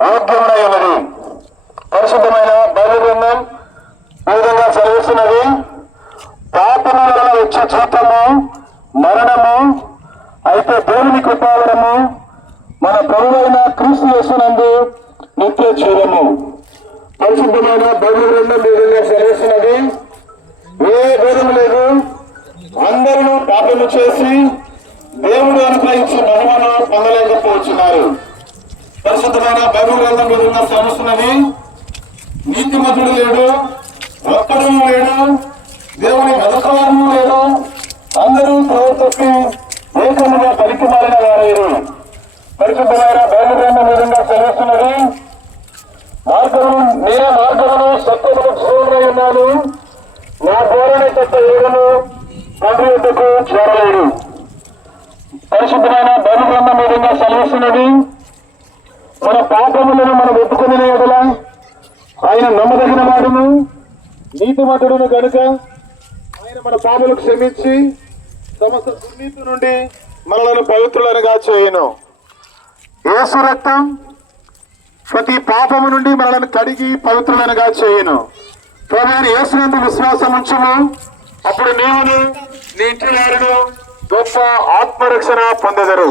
యోగ్యమునై ఉన్నది. పరిశుద్ధమైన బైబిల్ గ్రంథం ఈ విధంగా సెలవిస్తున్నది. పాపము వలన వచ్చే జీతము మరణము, అయితే దేవుని కృపావరము మన ప్రభువైన క్రీస్తు యేసునందు నిత్య జీవము. పరిశుద్ధమైన బైబిల్ గ్రంథం ఈ విధంగా సెలవిస్తున్నది. ఏ భేదం లేదు, అందరూ పాపము చేసి దేవుడు అనుగ్రహించి మహిమను పొందలేకపోతున్నారు. పరిశుద్ధమైన బైబిల్ గ్రంథం ఈ విధంగా సెలవిస్తున్నది. నీతిమంతుడు లేడు, ఒక్కడు లేడు, దేవుని వెదకవారు లేడు, అందరూ ప్రవర్తకి ఏకముగా పలికి మారిన వారేరు. పరిశుద్ధమైన బైబిల్ గ్రంథం ఈ విధంగా సెలవిస్తున్నది. నేనే మార్గమును సత్యమును జీవనై ఉన్నాను, నా ద్వారానే తప్ప ఏదను తండ్రి వద్దకు చేరలేడు. పరిశుద్ధమైన బైబిల్ గ్రంథం ఈ విధంగా సెలవిస్తున్నది. మన పాపములను మనం ఒప్పుకునే ఎడల ఆయన నమ్మదగిన వాడును నీతిమంతుడును కనుక ఆయన మన పాపలకు క్షమించి సమస్త దుర్నీతి నుండి మనలను పవిత్రులనుగా చేయను. యేసు రక్తం ప్రతి పాపము నుండి మనలను కడిగి పవిత్రులనుగా చేయను. ప్రభువైన యేసునందు విశ్వాసం ఉంచుము, అప్పుడు నీవును నీ ఇంటి వారును గొప్ప ఆత్మరక్షణ పొందెదరు.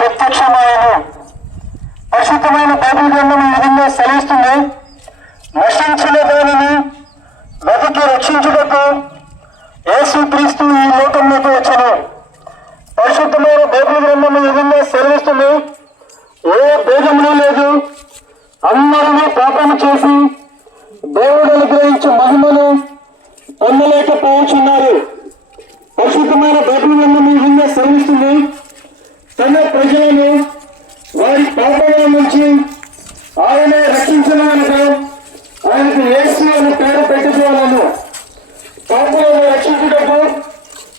ప్రత్యక్షమాయను. పరిశుద్ధమైన బైబిల్ గ్రంథం ఈ విధంగా సెలవిస్తుంది. నశించిన దానిని వెతికి రక్షించుటకు యేసుక్రీస్తు ఈ లోకంలోకి వచ్చాను. పరిశుద్ధమైన బైబిల్ గ్రంథం ఈ విధంగా సెలవిస్తుంది. ఏ భేదములు లేదు, అందరూ పాపము చేసి దేవుడు అనుగ్రహించే మహిమను పొందలేకపోతున్నారు. పరిశుద్ధమైన బైబిల్ గ్రంథం ఈ విధంగా సెలవిస్తుంది. తన ప్రజలను వారి పాపముల నుంచి ఆయన రక్షించడానికి ఆయనకు యేసు అని పేరు పెట్టుకోవాలను. పాపములను రక్షించుటకు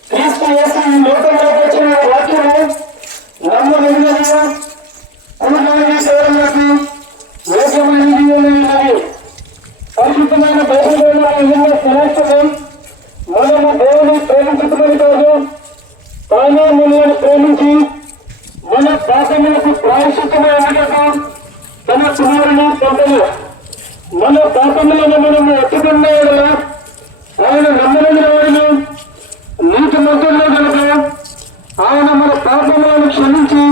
క్రీస్తు యేసు ఈ లోకంలోకి వచ్చిన వాక్యము నమ్మదగినది, అనుమాని సేవలకు యోగ్యమైనది. పరిశుద్ధమైన బైబిల్ గ్రంథం సెలవిస్తుంది. మనము దేవుని ప్రేమించుకుని కాదు, తానే మనల్ని ప్రేమించి మన పాపములకు ప్రాయశ్చిత్తమైనట్టు తన కుమారుని పంపను. మన పాపములను మనము ఎత్తుకున్న ఆయన నమ్మలేని వారిని నీతిమంతుల్లో కనుక ఆయన మన పాపములను క్షమించి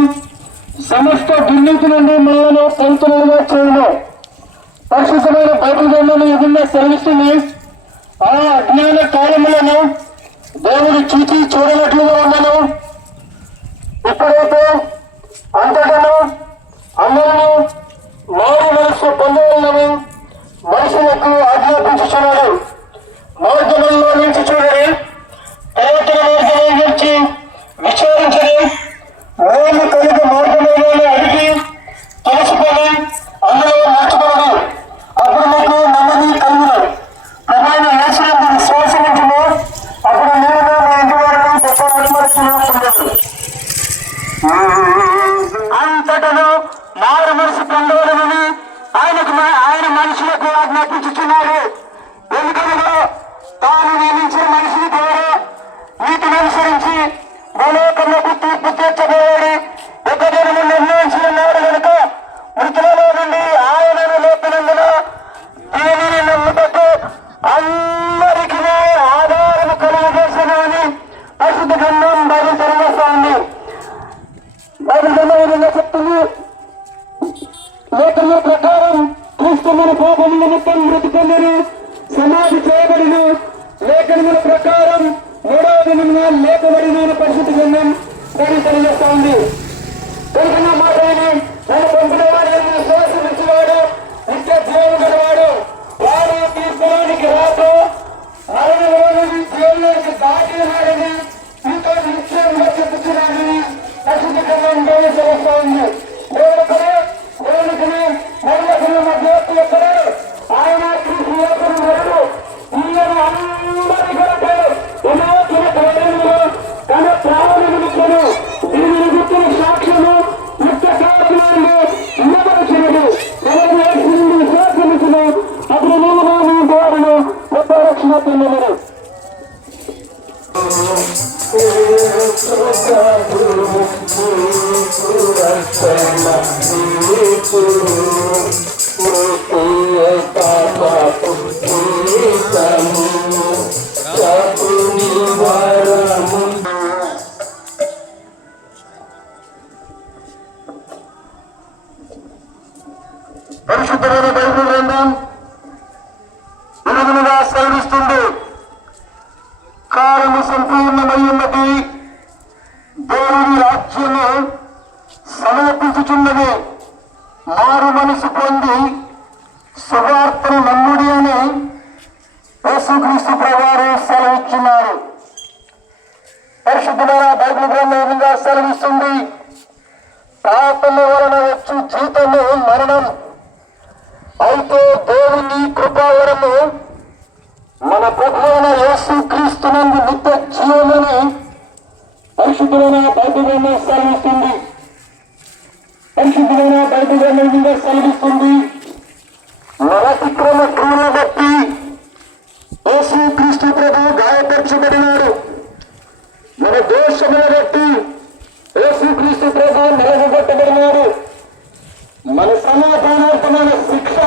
సమస్త దుర్నీతి నుండి మనలను పవిత్రులుగా చేయను. పరిశుద్ధమైన బైబిల్ గ్రంథం ఈ విధంగా సెలవిస్తుంది. ఆ అజ్ఞాన కాలములను దేవుడు చూచి చూడనట్లుగా ఉన్నాను. ఇప్పుడైతే అంతటను అందరినీ మారు మనస్సు పొందవాలని మనుషులకు ఆజ్ఞాపించుచున్నాడు. మార్గంలో నుంచి చూడని, ప్రవర్తన మార్గం గురించి విచారించని, మేలు కలిగి మార్గంలో అడిగి తెలుసుకొని అందులో నడుచుకోవడం. అప్పుడు మీకు నెమ్మది కలుగును. ప్రధాన యేసునందు విశ్వాసం ఉంటును, అప్పుడు నేను నా ఇంటి వారిని గొప్ప అనుమతిని పొందను. అంతటను మారు మనసు పొందవలనని ఆయన మనుషులకు ఆజ్ఞాపించుచున్నాడు. ఎందుకనగా తాను నియమించిన మనిషిని ద్వారా వీటిని అనుసరించి భూలోకములకు తీర్పు తీర్చబోయాడు. ఒక దినము నిర్ణయించిన నాడు కనుక మృతులలో నుండి ఆయనను లేపినందున దీనిని నమ్ముటకు అందరికీ ఆధారము కలుగజేసిన అని పరిశుద్ధ గ్రంథం బయలు పరిశుద్ధమైన బైబిల్ గ్రంథం విలువలుగా సెలవిస్తుంది. కాలము సంపూర్ణమై ఉన్నది, దేవుని రాజ్యము సమర్పించుచున్నది, మారు మనసు పొంది సువార్తను నమ్ముడి అని యేసుక్రీస్తు ప్రభువారు సెలవిచ్చున్నారు. పరిశుద్ధమైన బైబిల్ గ్రంథం విధంగా సెలవిస్తుంది. పాపము వలన వచ్చు జీతము మరణం, అయితే దేవుని కృపావరము మన ప్రభువైన యేసుక్రీస్తునందు నిత్య జీవమని పరిశుద్ధమైన బైబిల్ గ్రంథం సెలవిస్తుంది. పరిశుద్ధమైన బైబిల్ గ్రంథం సెలవిస్తుంది. మన అతిక్రమ క్రియలను బట్టి యేసుక్రీస్తు ప్రభు గాయపరచబడినాడు, మన దోషములను బట్టి యేసుక్రీస్తు ప్రభు నలగొట్టబడినాడు, మన సమాధానార్థమైన శిక్ష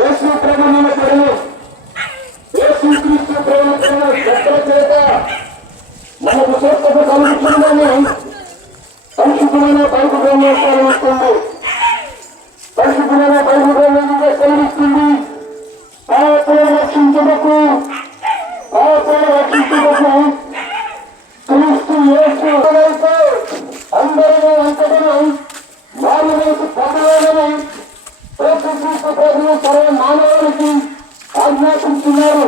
యేసు ప్రభు మీద పడను. యేసుక్రీస్తు ప్రభు శక్తుల చేత మనకు స్వస్థత కలుగుతుందని పరిశుద్ధమైన బైబిల్ గ్రంథం సెలవిస్తుంది. పరిశుద్ధమైన బైబిల్ గ్రంథం సెలవిస్తుంది. పాపలను రక్షించుటకు క్రీస్తు యేసు అందరినీ అంతటను మానవులకు పొందవాలని యేసుక్రీస్తు ప్రభువు సర్వ మానవునికి ఆజ్ఞాపించున్నారు.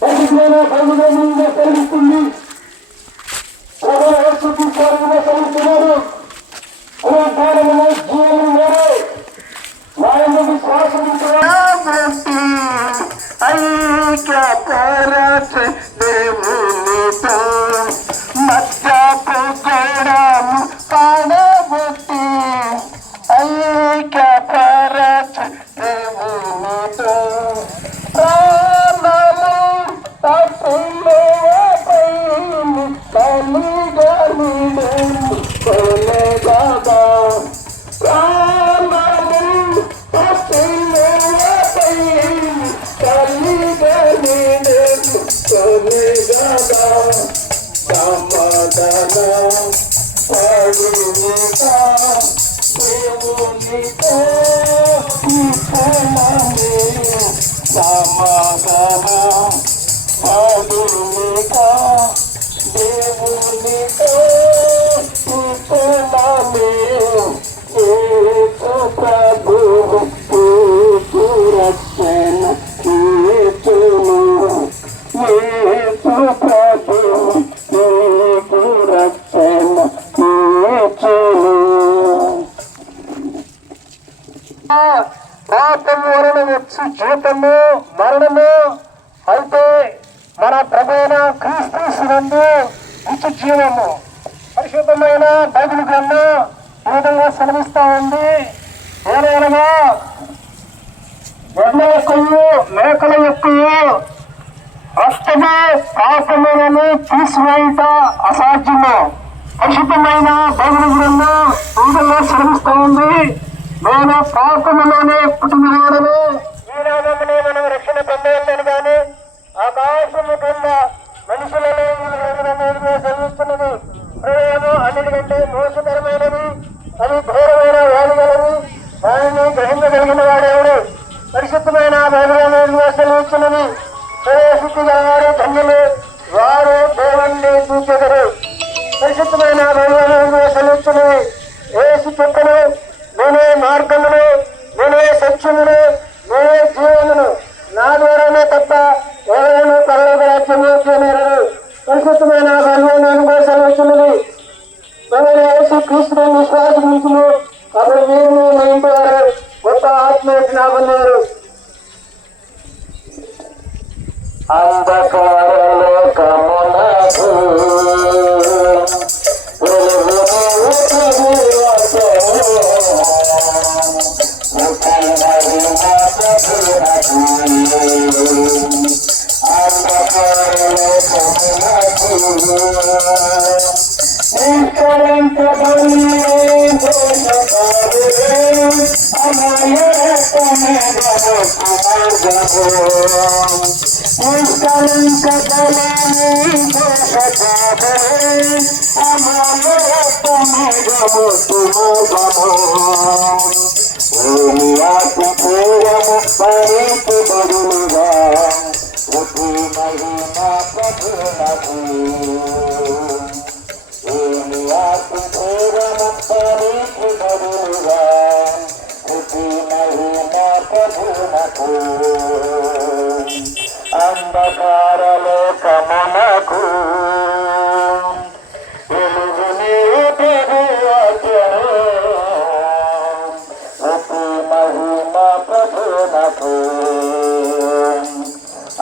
పరిశుద్ధమైన బైబిల్ గ్రంథంగా సెలవిస్తుంది. ప్రభు యేసుక్రీస్తు సెలవిస్తున్నారు. పునరుద్ధానమును జీవము వేరే వారిని విశ్వాసం ఐక్యపరచ దేవునితో మధ్యపు గోడము పాడబట్టి ఐక్యపరచ దేవునితో ప్రాణము తప్పులపై తల్లిగని కొలగదా ప్రాణము తప్పులపై తల్లిగని కొలగదా సమాధాన పడునికా దేవునితో ఇచ్చనమే సమాధాన పడునికా దేవునితో ఇచ్చనమే యేసు ప్రభువు రక్షణ కీర్తను యేసు ప్రభువు రక్షణ కీర్తను. పాపము వలన వచ్చు జీతము మరణము, అయితే మన ప్రభువైన క్రీస్తునందు నిత్య జీవము. పరిశుద్ధమైన బైబిల్ గ్రంథం ఈ విధంగా సెలవిస్తా ఉంది. ఏదైనా ఎడ్ల యొక్కయు మేకల యొక్కయు రక్తము పాపములను తీసివేయుట అసాధ్యము. పరిశుద్ధమైన బైబిల్ గ్రంథం ఈ విధంగా సెలవిస్తా ఉంది. నేను పాపములోనే పుట్టినవాడను, ఈ నామమునే మనం రక్షణ పొందవద్దని కానీ ఆకాశము కింద మనుషులను సెలవిస్తున్నది. హృదయము అన్నిటికంటే మోసకరమైనది, అది ఘోరమైన వ్యాధి గలది, దానిని గ్రహించగలిగిన వాడెవడు? పరిశుద్ధమైన బైబిల్ సెలవిస్తున్నది. హృదయశుద్ధి గలవారు ధన్యులు, వారు దేవుణ్ణి చూచెదరు. పరిశుద్ధమైన బైబిల్ సెలవిస్తున్నది. యేసు చెప్పను, నేనే మార్గమును, నేనే సత్యమును, నేనే జీవమును, నా ద్వారానే తప్ప ఎవరైనా పరలోక రాజ్యము చేయలేరు. పరిశుద్ధమైన బైబిల్ సెలవిస్తున్నది. యేసుక్రీస్తుని విశ్వాసించుము, అప్పుడు మీరు మీ ఇంటి వారు గొప్ప ఆత్మ వచ్చిన పొందారు. అంధకారలోకమునకు అంధకారలోకము నిష్కలంక బలి అమయ నిష్కలంక బలి పూరము పరికి బదులుగా ఉతి మహిమా ప్రభునకు పూరము పరికి బదులుగా ఉతి మహిమా ప్రభునకు అంధకార లోకమునకు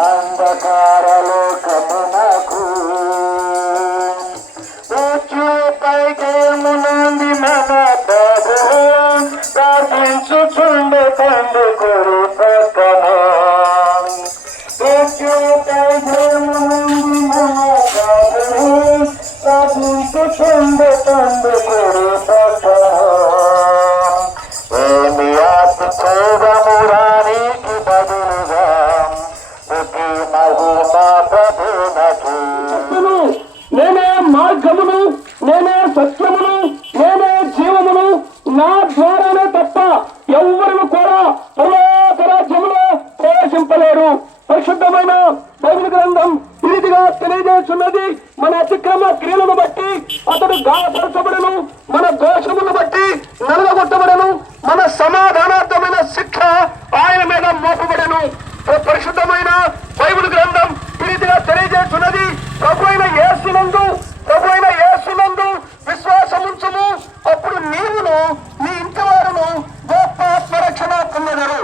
అంధకార లోకమునకు పైకేమునంది మన ప్రభు ప్రార్థించుచుండే తండ్రి కొడు ప్రక్కన పైకేమునంది మన ప్రభు ప్రార్థించుచుండే తండ్రి కొడు ప్రక్కన ఏమి ఆత్మ చూడమురానికి బదులుగా నేనే మార్గమును, నేనే సత్యమును, నేనే జీవమును, నా ద్వారానే తప్ప ఎవరు కూడా పరలోక రాజ్యములో ప్రవేశింపలేరు. పరిశుద్ధమైన బైబిల్ గ్రంథం ఇదిగా తెలియజేస్తున్నది. మన అతిక్రమ క్రియలను బట్టి అతడు గాయపరచబడను, మన దోషములను బట్టి నలగొట్టబడను, మన సమాధానార్థమైన శిక్ష ఆయన మీద మోపబడను. పరిశుద్ధమైన బైబిల్ గ్రంథం ఇదిగా తెలియజేస్తున్నది. ప్రభు అయిన యేసునందు విశ్వాసముంచుము, అప్పుడు నీవును నీ ఇంటి వారును గొప్ప ఆత్మరక్షణ పొందెదరు.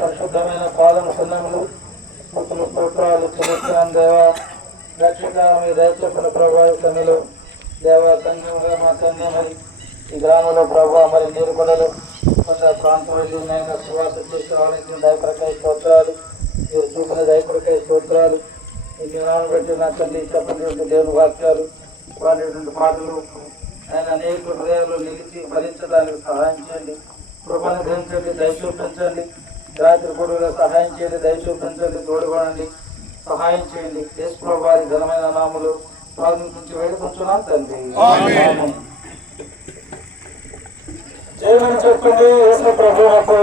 పరిశుద్ధమైన పాదన సన్నములు స్తోత్రాలు చెల్లిస్తున్నాం దేవా. రక్షక మీ దయచేసిన ప్రభావ సమయంలో దేవా సంఘంగా మా తండ్రి మరి ఈ గ్రామంలో ప్రభావ మరి నీరుకొడలు కొంత ప్రాంతం వెళ్ళినైనా సువాస చేసి ఆలోచించిన దయప్రకాయ స్తోత్రాలు, మీరు చూపిన దయప్రకాయ స్తోత్రాలు, ఈ దినాన్ని బట్టి నా తండ్రి చెప్పినటువంటి దేవుని వాక్యాలు వాడినటువంటి పాటలు ఆయన అనేక హృదయాలు నిలిచి భరించడానికి సహాయం చేయండి. కృపను గ్రహించండి, దయ చూపించండి. రాత్రి గొడవలో సహాయం చేయండి, దయ చూపించండి, తోడుకోనండి, సహాయం చేయండి. యేసు ప్రభువు వారి ఘనమైన నామములో ప్రార్థించి వేడుకుంటున్నాను తండ్రి. చెప్పండి యేసు ప్రభువుకు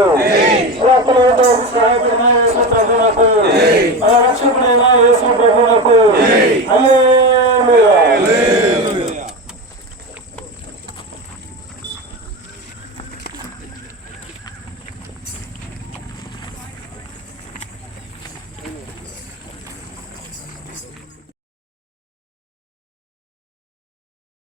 సహాయపడిన